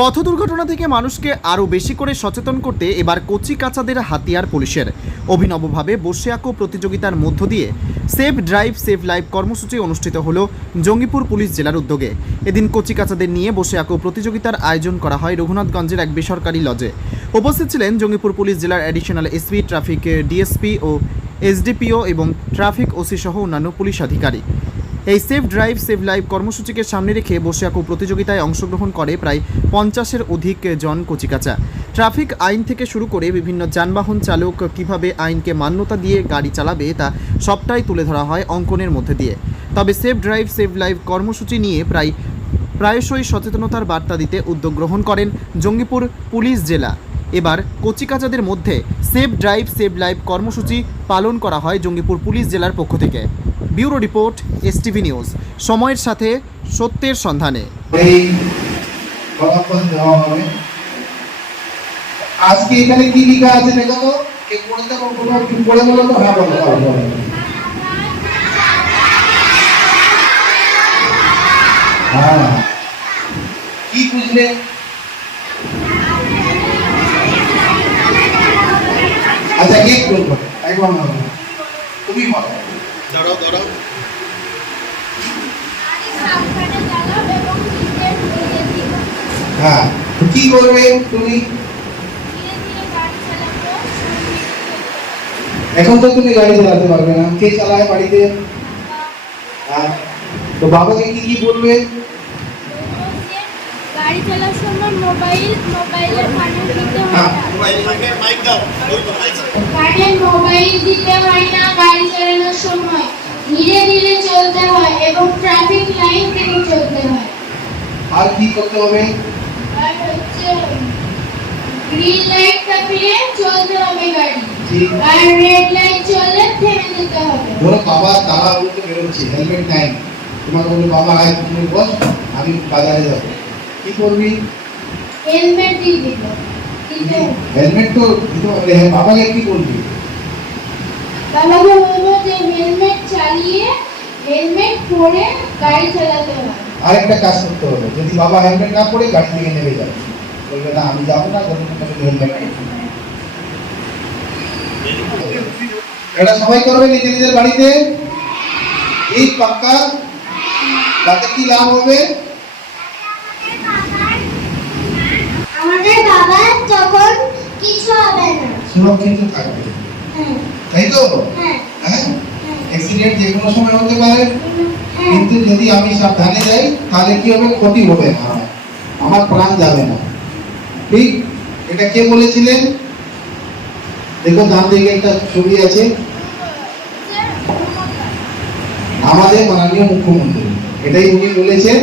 পথ দুর্ঘটনা থেকে মানুষকে আরও বেশি করে সচেতন করতে এবার কচি কাচাদের হাতিয়ার পুলিশের। অভিনবভাবে বসে আঁকো প্রতিযোগিতার মধ্য দিয়ে সেভ ড্রাইভ সেভ লাইফ কর্মসূচি অনুষ্ঠিত হলো জঙ্গিপুর পুলিশ জেলার উদ্যোগে। এদিন কচি কাচাদের নিয়ে বসে আঁকো প্রতিযোগিতার আয়োজন করা হয় রঘুনাথগঞ্জের এক বেসরকারি লজে। উপস্থিত ছিলেন জঙ্গিপুর পুলিশ জেলার অ্যাডিশনাল এসপি, ট্রাফিক ডিএসপি ও এসডিপিও এবং ট্রাফিক ওসি সহ অন্যান্য পুলিশ আধিকারিক। এই সেভ ড্রাইভ সেভ লাইফ কর্মসূচিকে সামনে রেখে বসে আঁকো প্রতিযোগিতায় অংশগ্রহণ করে প্রায় 50-এর অধিক জন কচিকাচা। ট্রাফিক আইন থেকে শুরু করে বিভিন্ন যানবাহন চালক কিভাবে আইনকে মান্যতা দিয়ে গাড়ি চালাবে তা সবটাই তুলে ধরা হয় অঙ্কনের মধ্যে দিয়ে। তবে সেভ ড্রাইভ সেভ লাইফ কর্মসূচি নিয়ে প্রায়শই সচেতনতার বার্তা দিতে উদ্যোগ গ্রহণ করেন জঙ্গিপুর পুলিশ জেলা। এবার কচিকাচাদের মধ্যে সেভ ড্রাইভ সেভ লাইফ কর্মসূচি পালন করা হয় জঙ্গিপুর পুলিশ জেলার পক্ষ থেকে। ব্যুরো রিপোর্ট, এসটিভি নিউজ, সময়ের সাথে সত্যের সন্ধানে। আজকে এখানে কি লেখা আছে দেখো তো, কে পড়তে পারো? কি পড়ে বলো তো? হ্যাঁ বলো। হ্যাঁ, কি বুঝলে? আচ্ছা, কে বলবো? একবার বলো, তুমি বলো। দাঁড়াও। হ্যাঁ, কি করবে তুমি? এখন তো তুমি গাড়ি চালাতে পারবে না, কে চালায় বাড়িতে? তো বাবাকে কি বলবে? গাড়ি চালানোর সময় মোবাইলের কানে দিতে হয় না। মোবাইল দিতে হয় না। গাড়ি চালানোর সময় ধীরে ধীরে চলতে হয় এবং ট্রাফিক লাইন থেকে চলতে হয়। আর কি করতে হবে? আর হচ্ছে গ্রিন লাইট থাকলে চলতে হবে গাড়ি, আর রেড লাইট চললে থেমে যেতে হবে। ধরো বাবা তারা বলতে বেরোচ্ছে, হেলমেট নাই, তোমাকে বললো বাবা আয় তুমি বস, আমি বাজারে যাবো, কি করবি? হেলমেট দিয়ে দিব। হেলমেট তো দিতে হবে। বাবাকে কি বলবি? বাবাকে বলবো যে হেলমেট চালিয়ে হেলমেট পরে গাড়ি চালাতে হবে। আরেকটা কাজ করতে হবে, যদি বাবা হেলমেট না পরে গাড়ি থেকে নেমে যায়, বলবে না আমি যাবো না, ধরুন হেলমেট। এটা সবাই করবে নিজেদের বাড়িতে, এই পাক্কা। তাতে কি লাভ হবে? আমাদের বাবা তখন কিছু হবে না, সুরক্ষিত থাকবে, তাই তো? হ্যাঁ, অ্যাক্সিডেন্ট যে কোনো সময় হতে পারে, কিন্তু যদি আমি সাবধানে যাই তাহলে কি হবে? ক্ষতি হবে না, আমার প্রাণ যাবে না। ঠিক, এটা কে বলেছিলেন? দেখো ডান দিকে একটা ছবি আছে, আমাদের মাননীয় মুখ্যমন্ত্রী। এটাই উনি বলেছেন,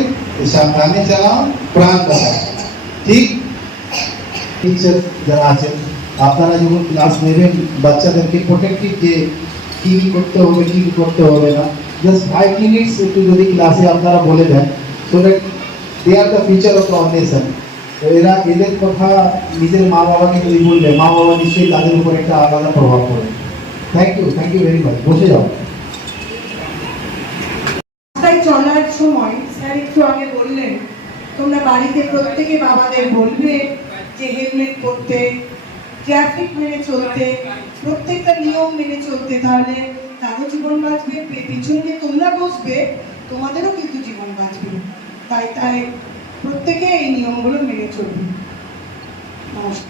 সাবধানে চালাও, প্রাণ বাঁচাও। ঠিক, টিচার যারা আছেন আপনারা যখন ক্লাস নেবেন বাচ্চাদেরকে প্রোটেক্টিভ যে কি করতে হবে কি করতে হবে না, জাস্ট 5 মিনিটস একটু যদি ক্লাসে আপনারা বলে দেন, so that they are the future of the nation. তো এরা এদের কথা নিজের মা বাবাকে যদি বললে, মা বাবা নিশ্চয়ই তাদের উপর একটা আলাদা প্রভাব পড়ে। Thank you very much. বসে যাও। রাস্তায় চলার সময় স্যার একটু আগে বললেন তোমরা বাড়িতে প্রত্যেকে বাবাদের বলবে যে হেলমেট পরতে, ট্রাফিক মেনে চলতে, প্রত্যেকটা নিয়ম মেনে চলতে, তাহলে তারও জীবন বাঁচবে, পিছনে তোমরা বসবে তোমাদেরও কিন্তু জীবন বাঁচবে। তাই প্রত্যেকে এই নিয়মগুলো মেনে চলবে। নমস্কার।